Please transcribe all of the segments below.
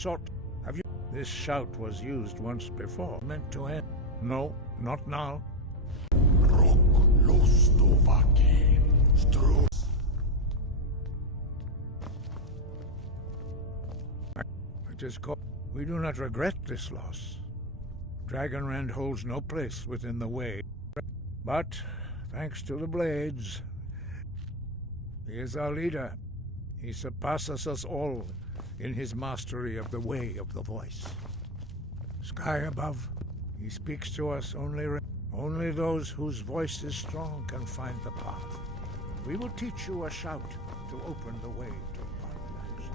Sort. Have you? This shout was used once before, meant to end. No, not now. It is called. We do not regret this loss. Dragonrend holds no place within the way. But, thanks to the blades, he is our leader. He surpasses us all in his mastery of the way of the voice. Sky above, he speaks to us only those whose voice is strong can find the path. We will teach you a shout to open the way to paradise.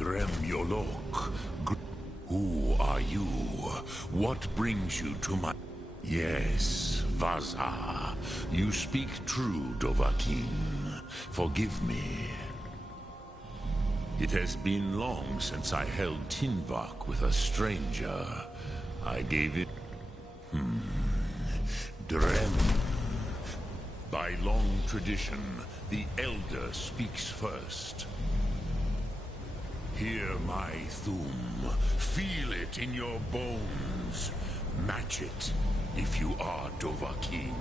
Dremyolok. Who are you? What brings you to my... Yes, Vaza. You speak true, Dovahkiin. Forgive me. It has been long since I held Tinvak with a stranger. I gave it... Drem. By long tradition, the Elder speaks first. Hear my Thum. Feel it in your bones. Match it, if you are Dovahkiin.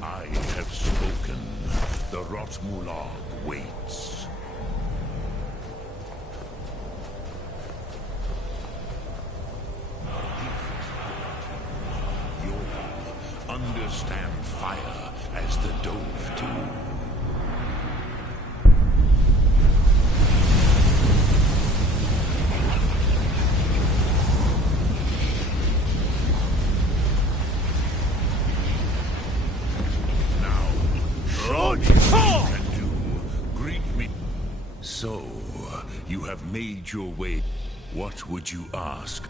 I have spoken. The Rotmulag waits. You'll understand fire as the Dove do. So, you have made your way. What would you ask?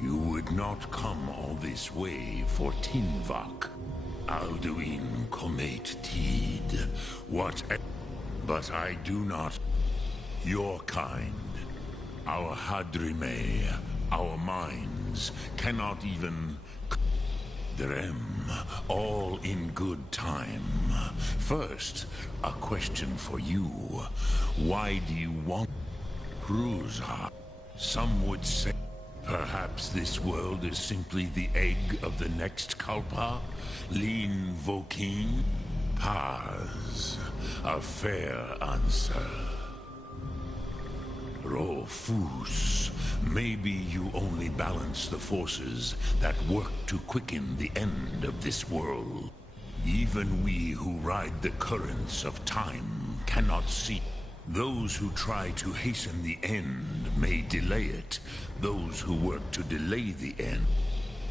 You would not come all this way for Tinvak. Alduin Komet Tid. What? But I do not. Your kind. Our Hadrime, our minds, cannot even... Drem, all in good time. First, a question for you. Why do you want Prusa? Some would say perhaps this world is simply the egg of the next Kalpa? Lean Vokin? Paz. A fair answer. Rofus, maybe you only balance the forces that work to quicken the end of this world. Even we who ride the currents of time cannot see. Those who try to hasten the end may delay it. Those who work to delay the end.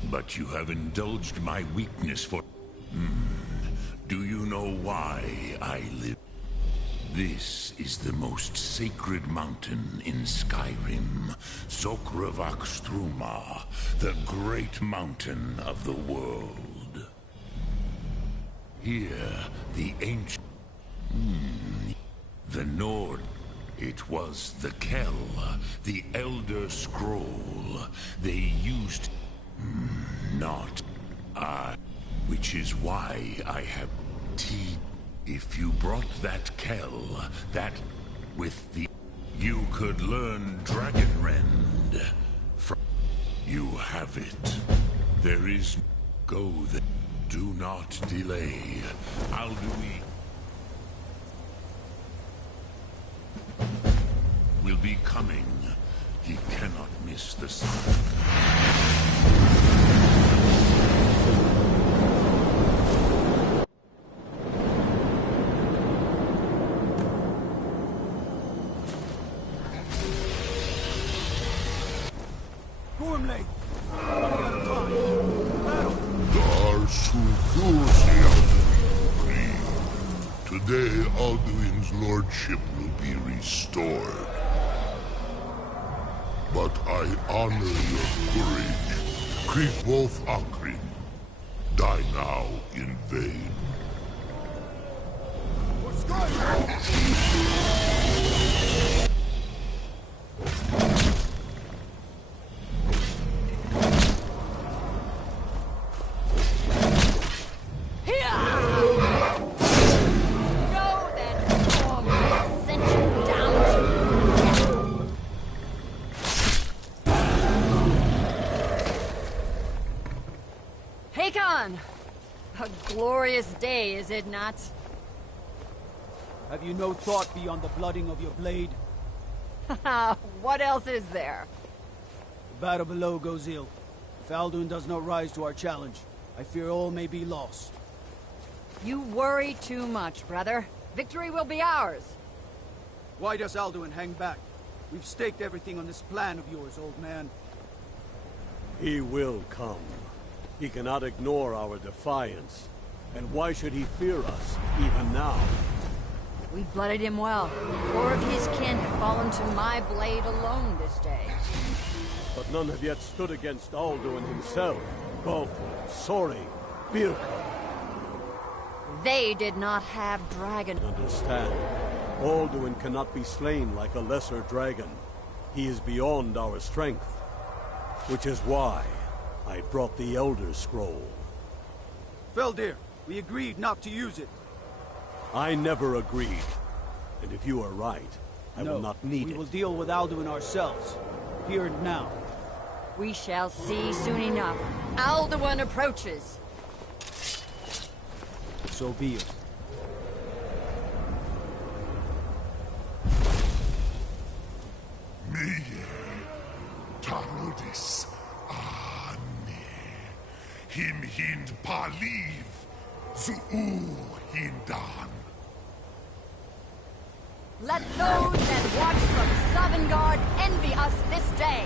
But you have indulged my weakness for... Do you know why I live? This is the most sacred mountain in Skyrim, Sokravakstruma, the great mountain of the world. Here, the ancient... the Nord... It was the Kell, the Elder Scroll. They used... not I. Which is why I have... If you brought that Kell, that... with the... You could learn Dragonrend. You have it. There is... Go there. Do not delay. Alduin... will be coming. He cannot miss the sun. Today, Alduin's lordship will be restored. But I honor your courage. Creep Wolf Akrin. Die now in vain. What's going on? A glorious day, is it not? Have you no thought beyond the blooding of your blade? What else is there? The battle below goes ill. If Alduin does not rise to our challenge, I fear all may be lost. You worry too much, brother. Victory will be ours. Why does Alduin hang back? We've staked everything on this plan of yours, old man. He will come. He cannot ignore our defiance. And why should he fear us, even now? We blooded him well. 4 of his kin have fallen to my blade alone this day. But none have yet stood against Alduin himself. Both Sori, Birka. They did not have dragon. Understand, Alduin cannot be slain like a lesser dragon. He is beyond our strength. Which is why I brought the Elder Scroll. Feldir, we agreed not to use it. I never agreed. And if you are right, I will not need it. We will deal with Alduin ourselves. Here and now. We shall see soon enough. Alduin approaches. So be it. Mie, Tarudis, Ane, Him Hind Paliv, Zuu Hindan. Let those that watch from Sovngarde envy us this day.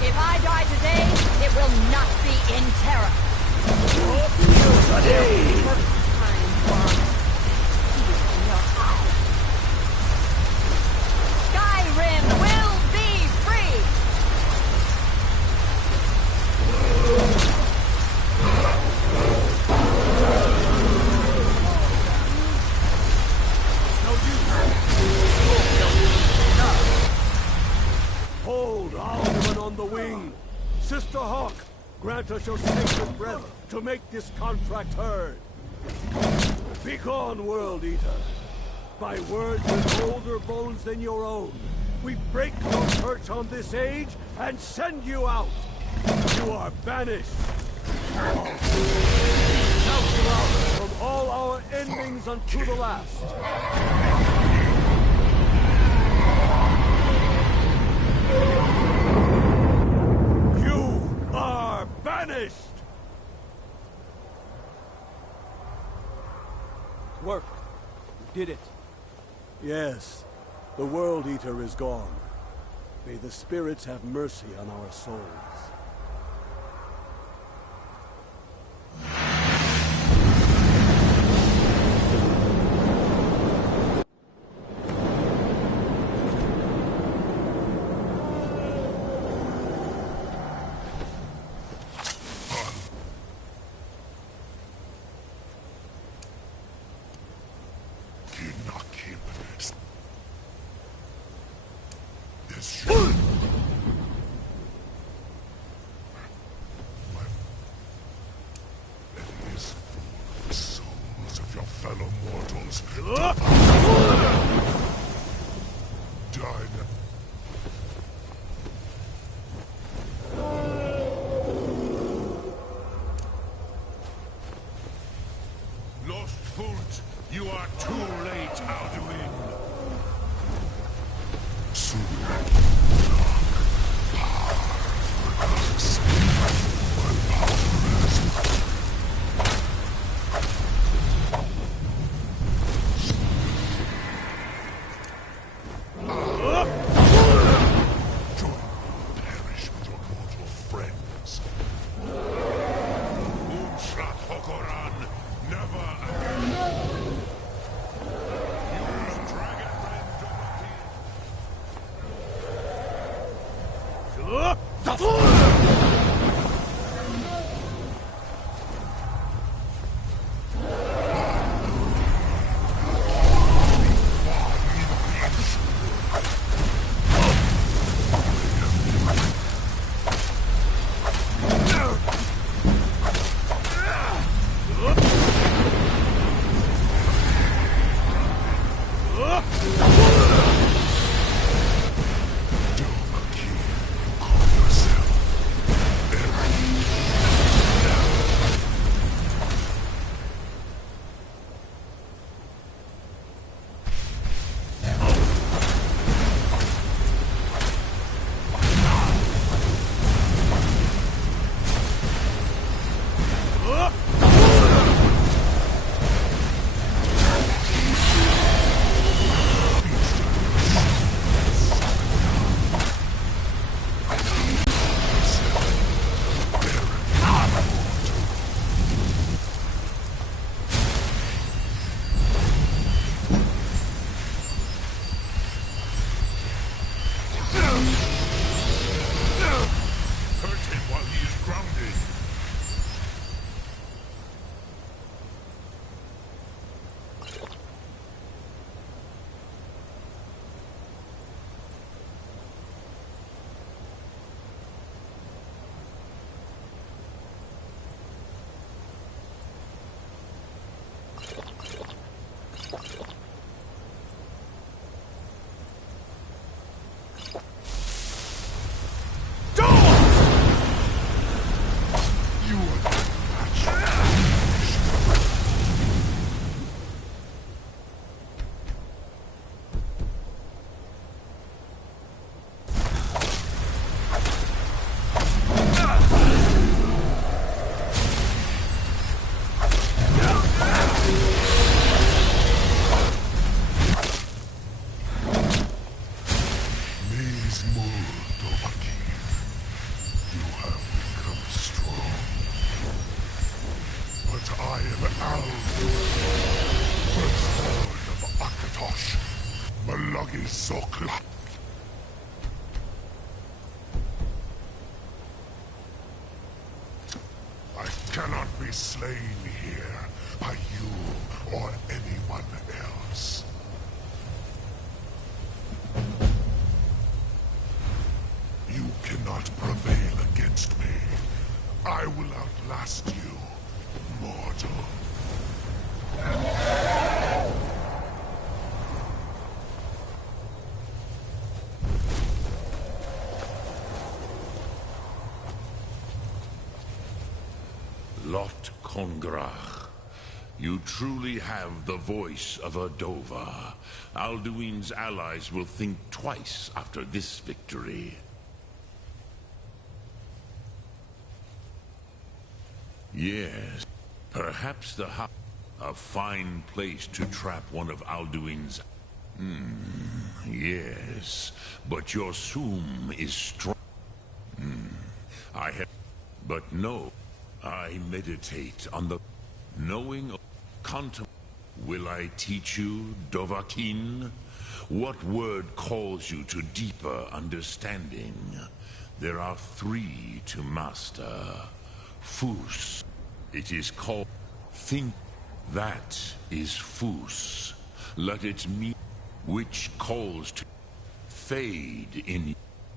If I die today, it will not be in terror. First time, Worm. See it in your eyes. Skyrim will be free! Hold Alduin on the wing! Sister Hawk, grant us your sacred breath to make this contract heard. Begone, World Eater. By words with older bones than your own, we break your perch on this age and send you out. You are banished. Count you out from all our endings unto the last. You are banished! Work. We did it. Yes, the World Eater is gone. May the spirits have mercy on our souls. Fellow mortals. Lost foot, you are too late, Alduin. Soon. I am Aldu, firstborn of Akatosh, Malagi Sokla. I cannot be slain here by you or anyone else. You cannot prevail against me. I will outlast you, mortal. Lot Kongrach, you truly have the voice of a Dova. Alduin's allies will think twice after this victory. Yes, perhaps the house, a fine place to trap one of Alduin's. Yes, but your Sum is strong. I have, but no, I meditate on the knowing of Will I teach you, Dovahkiin? What word calls you to deeper understanding? There are 3 to master. Fus. It is called think. That is Fus. Let it mean which calls to fade in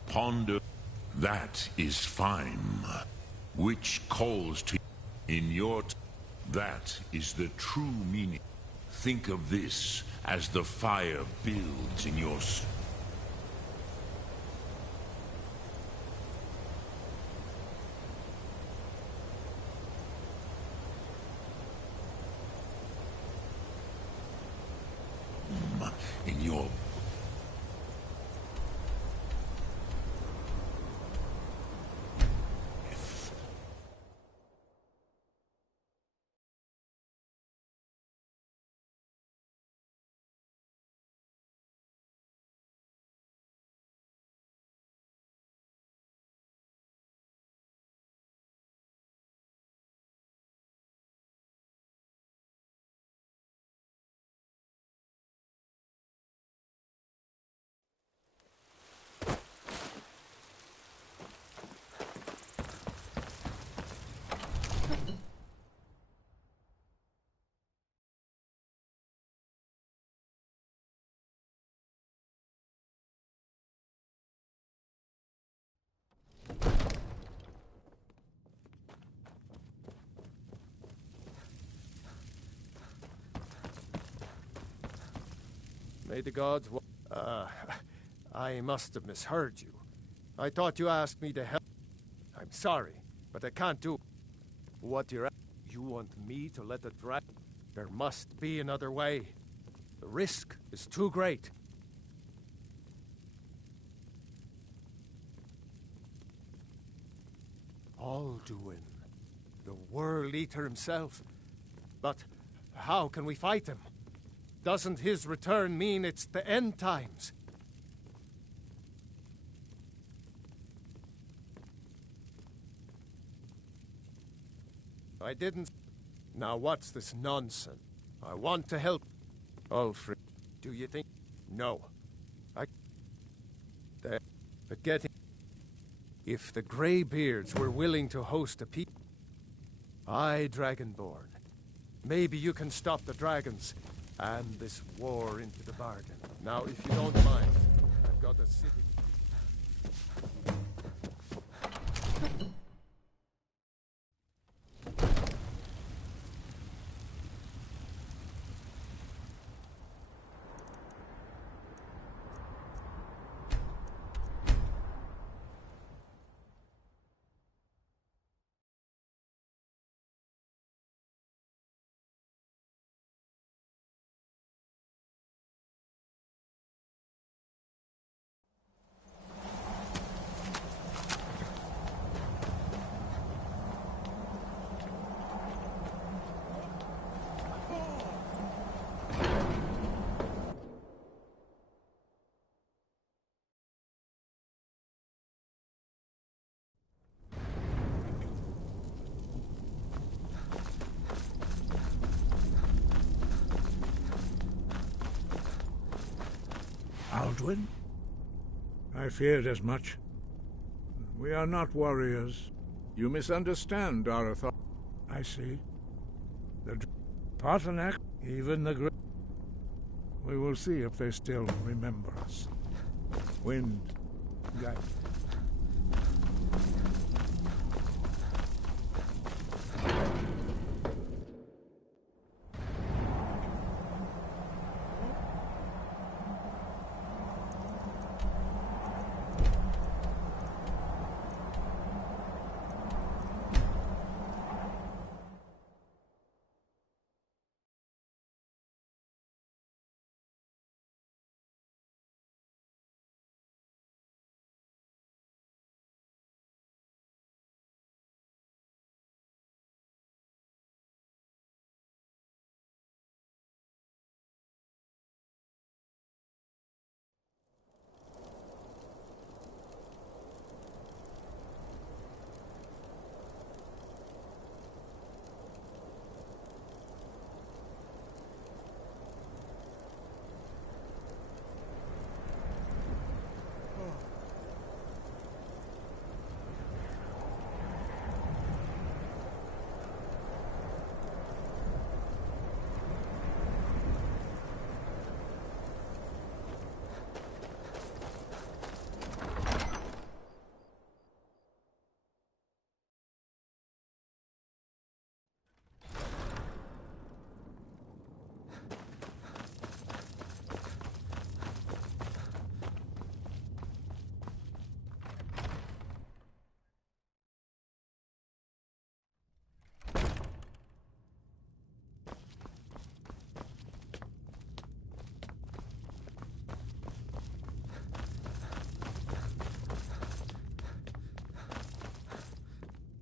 ponder. That is fine. Which calls to in your that is the true meaning. Think of this as the fire builds in your in your May the gods I must have misheard you. I thought you asked me to help. I'm sorry, but I can't do what you're at. You want me to let the dragon? There must be another way. The risk is too great. Alduin, the World Eater himself. But how can we fight him? Doesn't his return mean it's the end times? I didn't. Now what's this nonsense? I want to help. Ulfric, do you think? No. But getting. If the Greybeards were willing to host a people. I, Dragonborn. Maybe you can stop the dragons. And this war into the bargain. Now, if you don't mind, I've got a city. Baldwin? I feared as much. We are not warriors. You misunderstand our authority. I see. The Paarthurnax, even the great. We will see if they still remember us. Wind, guide.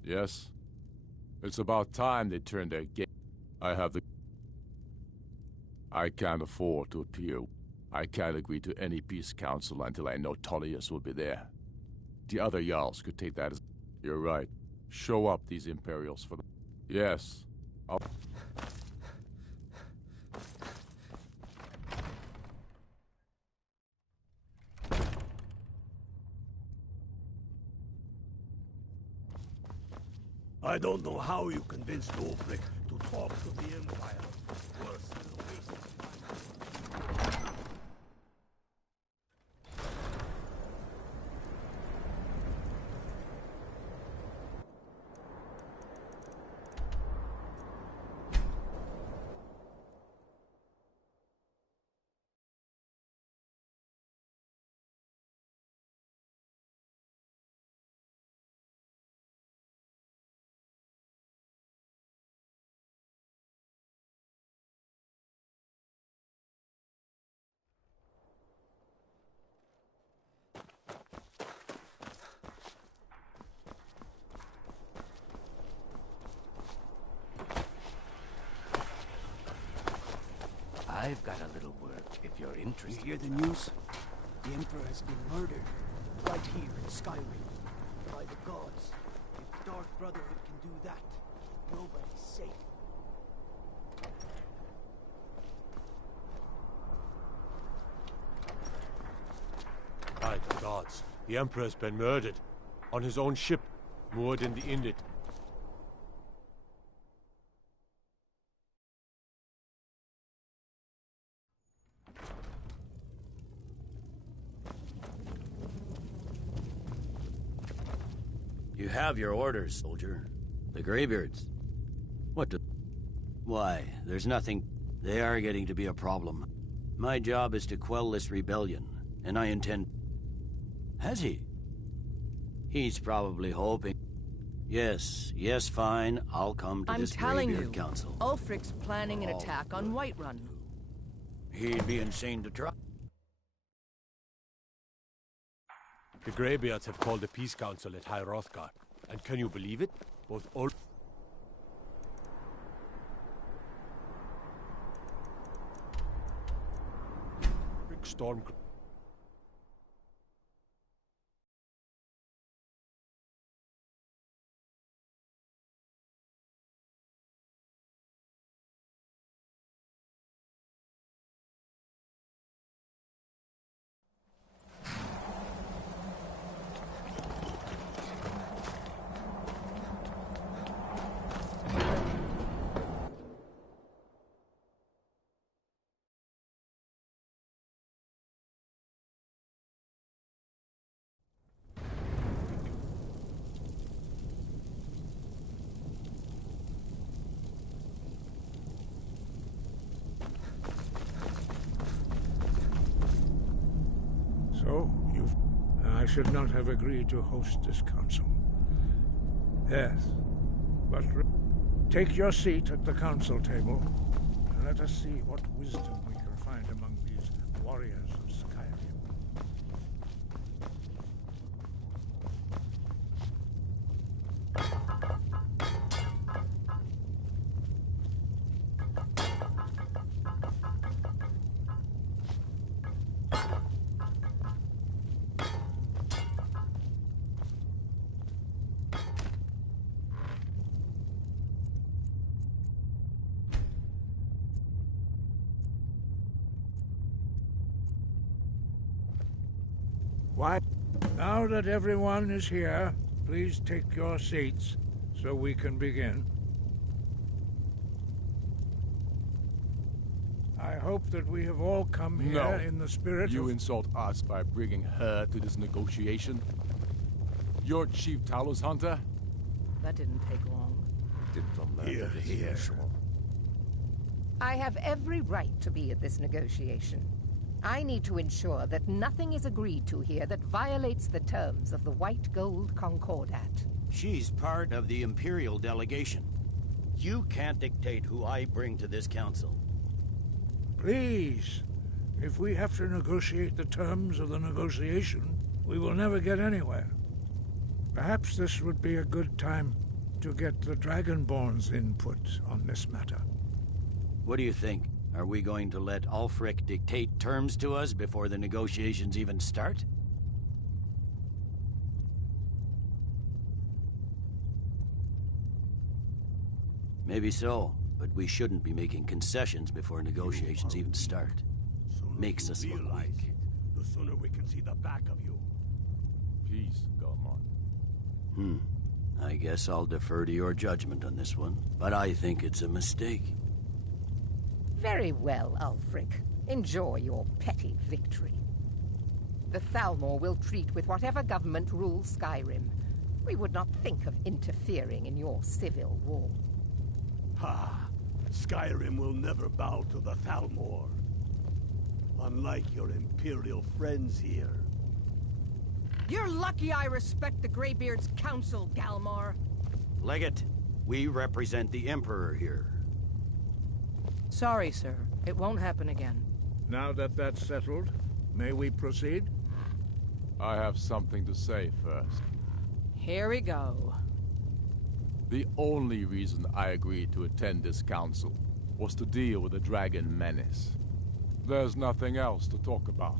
Yes? It's about time they turned their gate. I have the... I can't afford to appear. I can't agree to any peace council until I know Tullius will be there. The other Jarls could take that as... You're right. Show up these Imperials for the... Yes. I'll... I don't know how you convinced Ulfric to talk to the Empire. Worse than a waste of time. I've got a little work, if you're interested. You hear the news? The Emperor has been murdered, right here in Skyrim. By the gods, if Dark Brotherhood can do that, nobody's safe. By the gods, the Emperor's been murdered. On his own ship, moored in the inlet. You have your orders, soldier. The Greybeards. What do... Why, there's nothing... They are getting to be a problem. My job is to quell this rebellion, and I intend... Has he? He's probably hoping... Yes, fine. I'll come to this Greybeard Council. Ulfric's planning an attack on Whiterun. He'd be insane to try. The Greybeards have called a peace council at High Hrothgar. And can you believe it? Both old... Storm... should not have agreed to host this council. Yes, but take your seat at the council table, and let us see what wisdom we can find among these warriors of Skyrim. Why? Now that everyone is here, please take your seats so we can begin. I hope that we have all come here in the spirit You of... insult us by bringing her to this negotiation? You're Chief Talos Hunter? That didn't take long. Here, here. I have every right to be at this negotiation. I need to ensure that nothing is agreed to here that violates the terms of the White Gold Concordat. She's part of the Imperial delegation. You can't dictate who I bring to this council. Please, if we have to negotiate the terms of the negotiation, we will never get anywhere. Perhaps this would be a good time to get the Dragonborn's input on this matter. What do you think? Are we going to let Ulfric dictate terms to us before the negotiations even start? Maybe so, but we shouldn't be making concessions before negotiations even start. Makes us look weak. The sooner we can see the back of you. Peace, Galmon. I guess I'll defer to your judgment on this one, but I think it's a mistake. Very well, Ulfric. Enjoy your petty victory. The Thalmor will treat with whatever government rules Skyrim. We would not think of interfering in your civil war. Ha! Skyrim will never bow to the Thalmor. Unlike your Imperial friends here. You're lucky I respect the Greybeard's counsel, Galmar. Legate, we represent the Emperor here. Sorry, sir. It won't happen again. Now that that's settled, may we proceed? I have something to say first. Here we go. The only reason I agreed to attend this council was to deal with the dragon menace. There's nothing else to talk about.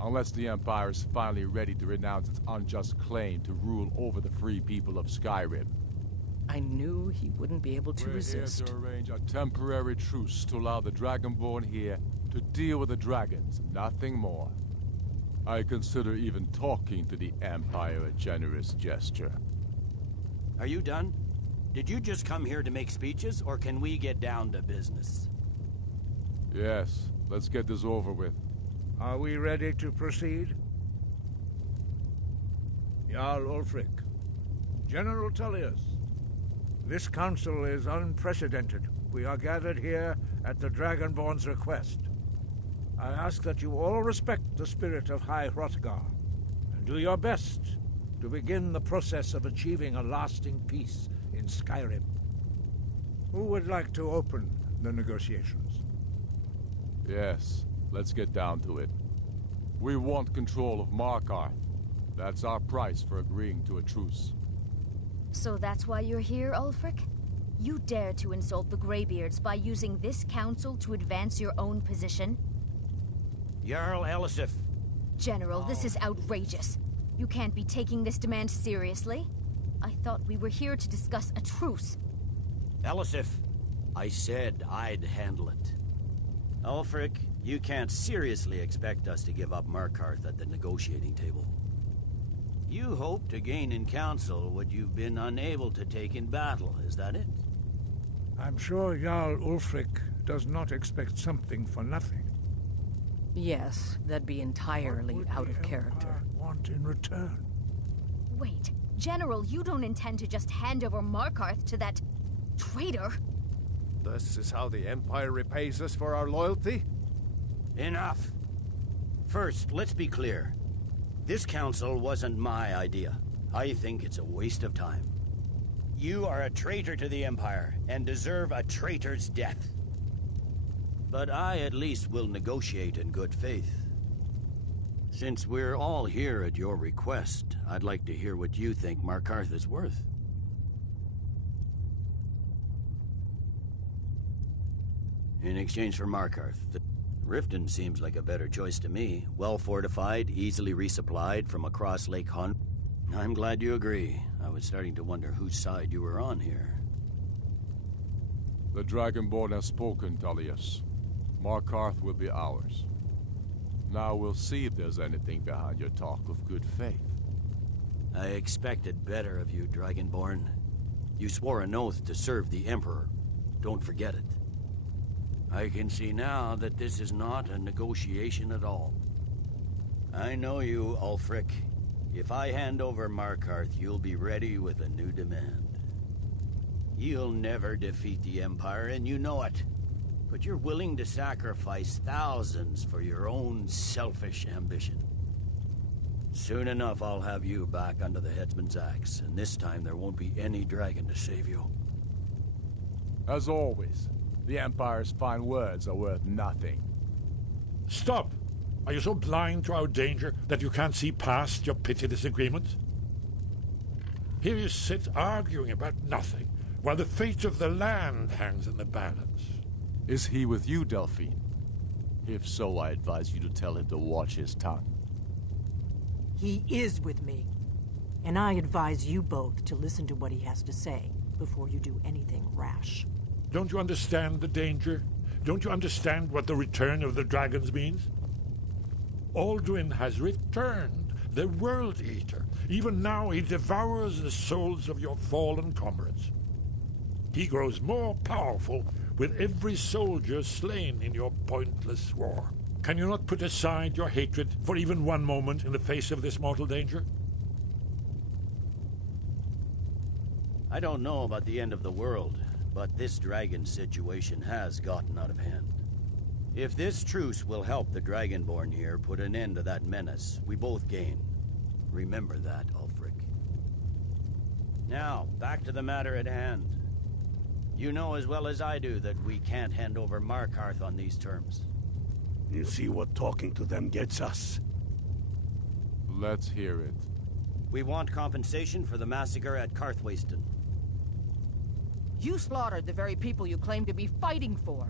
Unless the Empire is finally ready to renounce its unjust claim to rule over the free people of Skyrim. I knew he wouldn't be able to resist. We're here to arrange a temporary truce to allow the Dragonborn here to deal with the dragons, nothing more. I consider even talking to the Empire a generous gesture. Are you done? Did you just come here to make speeches, or can we get down to business? Yes, let's get this over with. Are we ready to proceed? Jarl Ulfric, General Tullius, this council is unprecedented. We are gathered here at the Dragonborn's request. I ask that you all respect the spirit of High Hrothgar, and do your best to begin the process of achieving a lasting peace in Skyrim. Who would like to open the negotiations? Yes, let's get down to it. We want control of Markarth. That's our price for agreeing to a truce. So that's why you're here, Ulfric? You dare to insult the Greybeards by using this council to advance your own position? Jarl Elisif. General, this is outrageous. You can't be taking this demand seriously. I thought we were here to discuss a truce. Elisif, I said I'd handle it. Ulfric, you can't seriously expect us to give up Markarth at the negotiating table. You hope to gain in council what you've been unable to take in battle, is that it? I'm sure Jarl Ulfric does not expect something for nothing. Yes, that'd be entirely out of character. Want in return? Wait, General, you don't intend to just hand over Markarth to that traitor? This is how the Empire repays us for our loyalty? Enough. First, let's be clear. This council wasn't my idea. I think it's a waste of time. You are a traitor to the Empire, and deserve a traitor's death. But I at least will negotiate in good faith. Since we're all here at your request, I'd like to hear what you think Markarth is worth. In exchange for Markarth, Riften seems like a better choice to me. Well fortified, easily resupplied from across Lake Hun. I'm glad you agree. I was starting to wonder whose side you were on here. The Dragonborn has spoken, Tullius. Markarth will be ours. Now we'll see if there's anything behind your talk of good faith. I expected better of you, Dragonborn. You swore an oath to serve the Emperor. Don't forget it. I can see now that this is not a negotiation at all. I know you, Ulfric. If I hand over Markarth, you'll be ready with a new demand. You'll never defeat the Empire, and you know it. But you're willing to sacrifice thousands for your own selfish ambition. Soon enough, I'll have you back under the headsman's axe, and this time there won't be any dragon to save you. As always, the Empire's fine words are worth nothing. Stop! Are you so blind to our danger that you can't see past your petty disagreements? Here you sit arguing about nothing, while the fate of the land hangs in the balance. Is he with you, Delphine? If so, I advise you to tell him to watch his tongue. He is with me. And I advise you both to listen to what he has to say before you do anything rash. Don't you understand the danger? Don't you understand what the return of the dragons means? Alduin has returned, the World Eater. Even now he devours the souls of your fallen comrades. He grows more powerful with every soldier slain in your pointless war. Can you not put aside your hatred for even one moment in the face of this mortal danger? I don't know about the end of the world, but this dragon situation has gotten out of hand. If this truce will help the Dragonborn here put an end to that menace, we both gain. Remember that, Ulfric. Now, back to the matter at hand. You know as well as I do that we can't hand over Markarth on these terms. You see what talking to them gets us? Let's hear it. We want compensation for the massacre at Karthwasten. You slaughtered the very people you claim to be fighting for.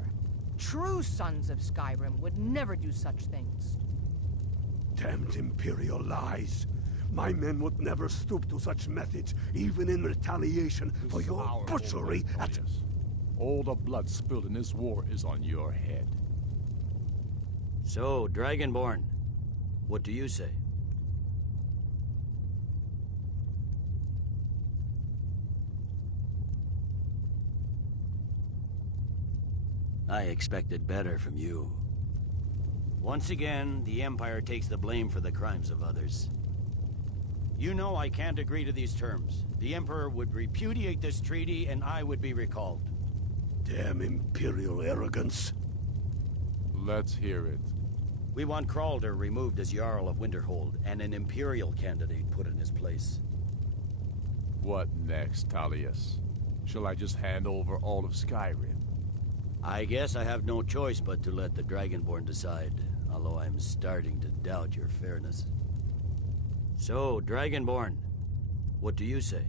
True sons of Skyrim would never do such things. Damned Imperial lies. My men would never stoop to such methods, even in retaliation for your butchery at... All the blood spilled in this war is on your head. So, Dragonborn, what do you say? I expected better from you. Once again, the Empire takes the blame for the crimes of others. You know I can't agree to these terms. The Emperor would repudiate this treaty, and I would be recalled. Damn Imperial arrogance. Let's hear it. We want Kralder removed as Jarl of Winterhold, and an Imperial candidate put in his place. What next, Tullius? Shall I just hand over all of Skyrim? I guess I have no choice but to let the Dragonborn decide, although I'm starting to doubt your fairness. So, Dragonborn, what do you say?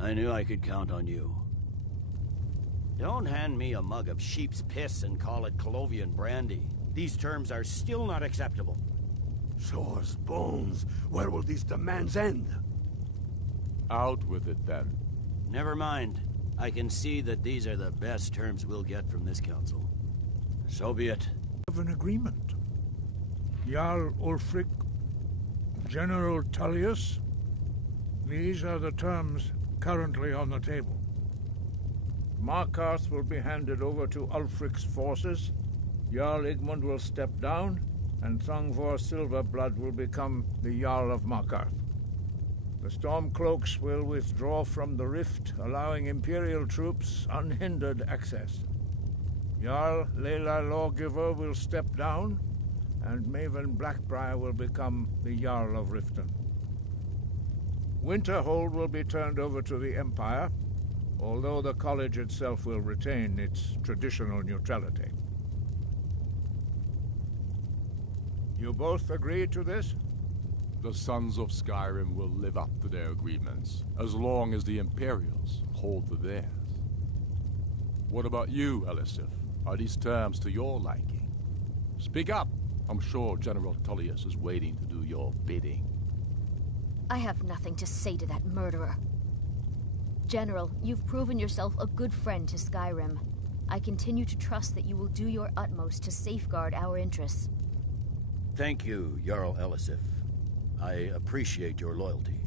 I knew I could count on you. Don't hand me a mug of sheep's piss and call it Colovian brandy. These terms are still not acceptable. Shore's bones. Where will these demands end? Out with it, then. Never mind. I can see that these are the best terms we'll get from this council. So be it. Of an agreement. Jarl Ulfric, General Tullius. These are the terms currently on the table. Markarth will be handed over to Ulfric's forces. Jarl Igmund will step down, and Thongvor Silverblood will become the Jarl of Markarth. The Stormcloaks will withdraw from the rift, allowing Imperial troops unhindered access. Jarl Leila Lawgiver will step down, and Maven Blackbriar will become the Jarl of Riften. Winterhold will be turned over to the Empire, although the college itself will retain its traditional neutrality. You both agree to this? The Sons of Skyrim will live up to their agreements, as long as the Imperials hold to theirs. What about you, Elisif? Are these terms to your liking? Speak up! I'm sure General Tullius is waiting to do your bidding. I have nothing to say to that murderer. General, you've proven yourself a good friend to Skyrim. I continue to trust that you will do your utmost to safeguard our interests. Thank you, Jarl Elisif. I appreciate your loyalty.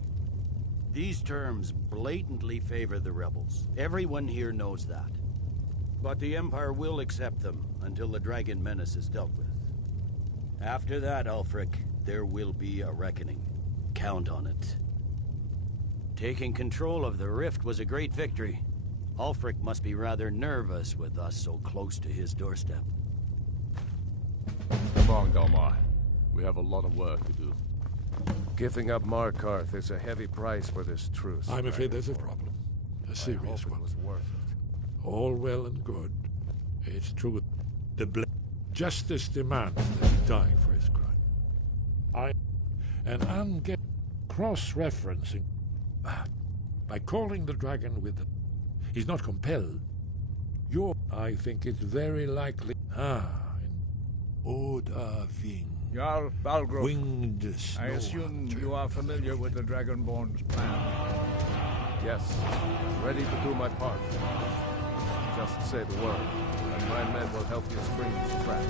These terms blatantly favor the rebels. Everyone here knows that. But the Empire will accept them until the Dragon Menace is dealt with. After that, Ulfric, there will be a reckoning. Count on it. Taking control of the Rift was a great victory. Ulfric must be rather nervous with us so close to his doorstep. Come on, Galmar. We have a lot of work to do. Giving up Markarth is a heavy price for this truce. I'm afraid there's a problem. A serious one. It was worth it. All well and good. It's true. Justice demands that he die for his crime. And I'm getting cross-referencing. By calling the dragon with the... He's not compelled. I think it's very likely... Odahving. Jarl Balgruuf, Winged I assume you are familiar with the Dragonborn's plan. Yes, ready to do my part. Just say the word, and my men will help you spring this trap.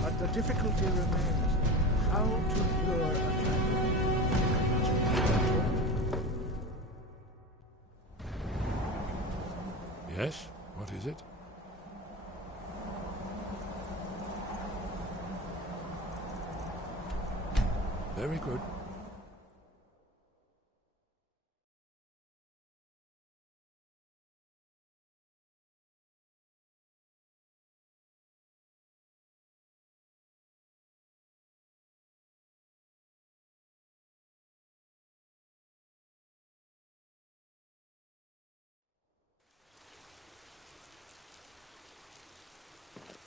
But the difficulty remains how to lure a dragon. Yes? What is it? Very good.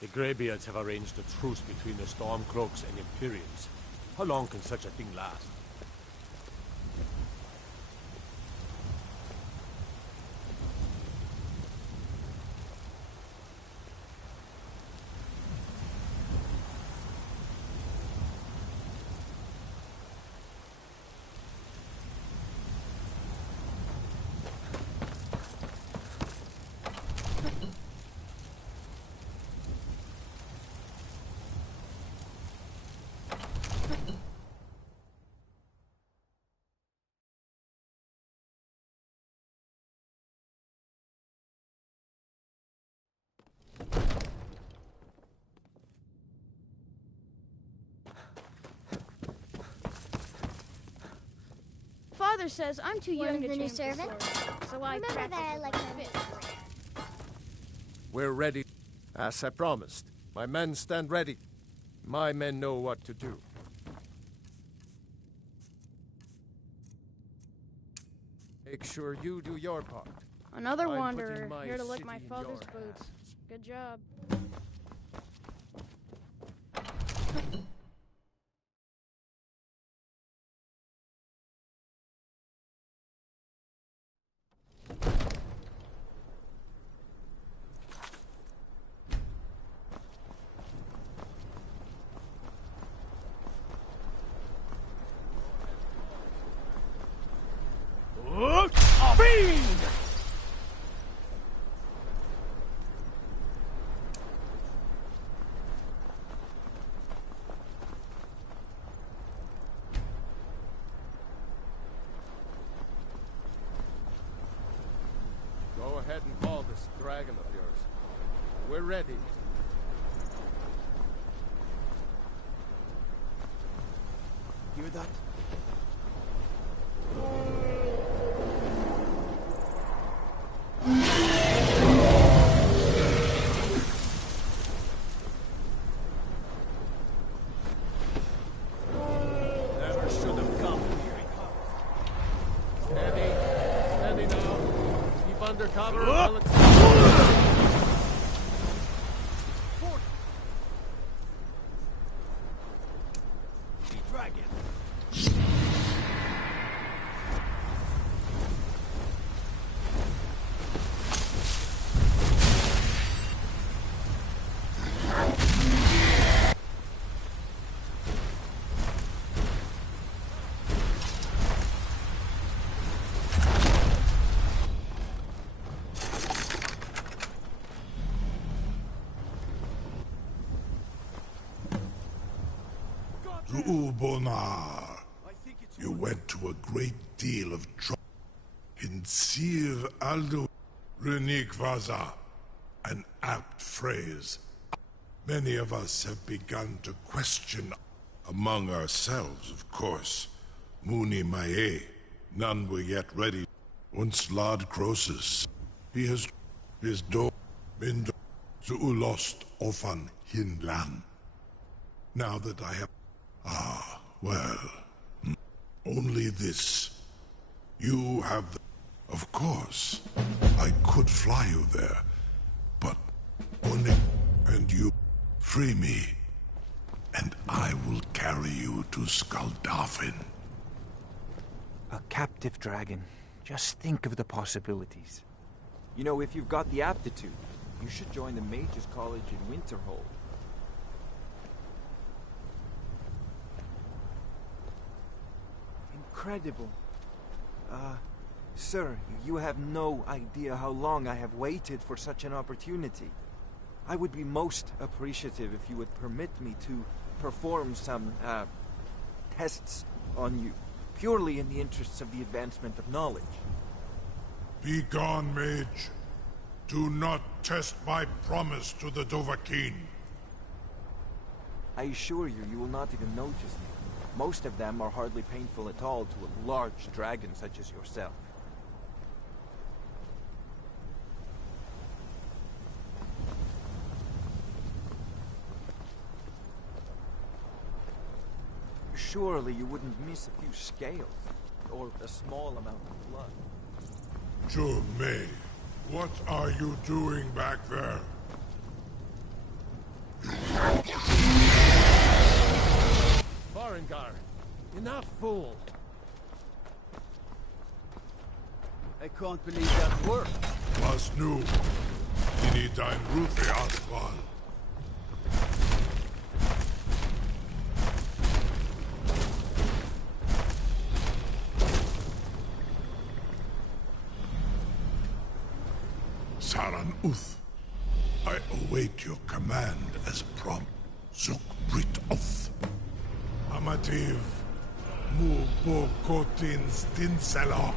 The Greybeards have arranged a truce between the Stormcloaks and Imperials. How long can such a thing last? Father says I'm too young to the new change the servant? sword, so I Remember practice that I with like my my fist. We're ready. As I promised, my men stand ready. My men know what to do. Make sure you do your part. Another I'm putting wanderer, my here to lick city my in father's your boots. Good job. Fiend! Go ahead and call this dragon of yours. We're ready. Hear that? cover until it's... Ubonar, you went to a great deal of trouble. In Sir Aldo Renikvaza, an apt phrase. Many of us have begun to question, among ourselves, of course. Muni Mae, none were yet ready. Once Lord Croesus, he has his door been lost ofan Hinlan. Now that I have... only this. You have the... Of course, I could fly you there, but only... And you free me, and I will carry you to Skaldafin. A captive dragon. Just think of the possibilities. You know, if you've got the aptitude, you should join the Mages College in Winterhold. Incredible. Sir, you have no idea how long I have waited for such an opportunity. I would be most appreciative if you would permit me to perform some, tests on you, purely in the interests of the advancement of knowledge. Be gone, mage. Do not test my promise to the Dovahkiin. I assure you, you will not even notice me. Most of them are hardly painful at all to a large dragon such as yourself. Surely you wouldn't miss a few scales, or a small amount of blood. May, what are you doing back there? Farengar, enough, fool! I can't believe that worked. Was nu, ini dein Rufe Aswal. Saran Uth, I await your command as prob. Zuk Brit Oth. Amativ, Mu Bo Kotin Stinselok.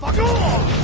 Fuck off!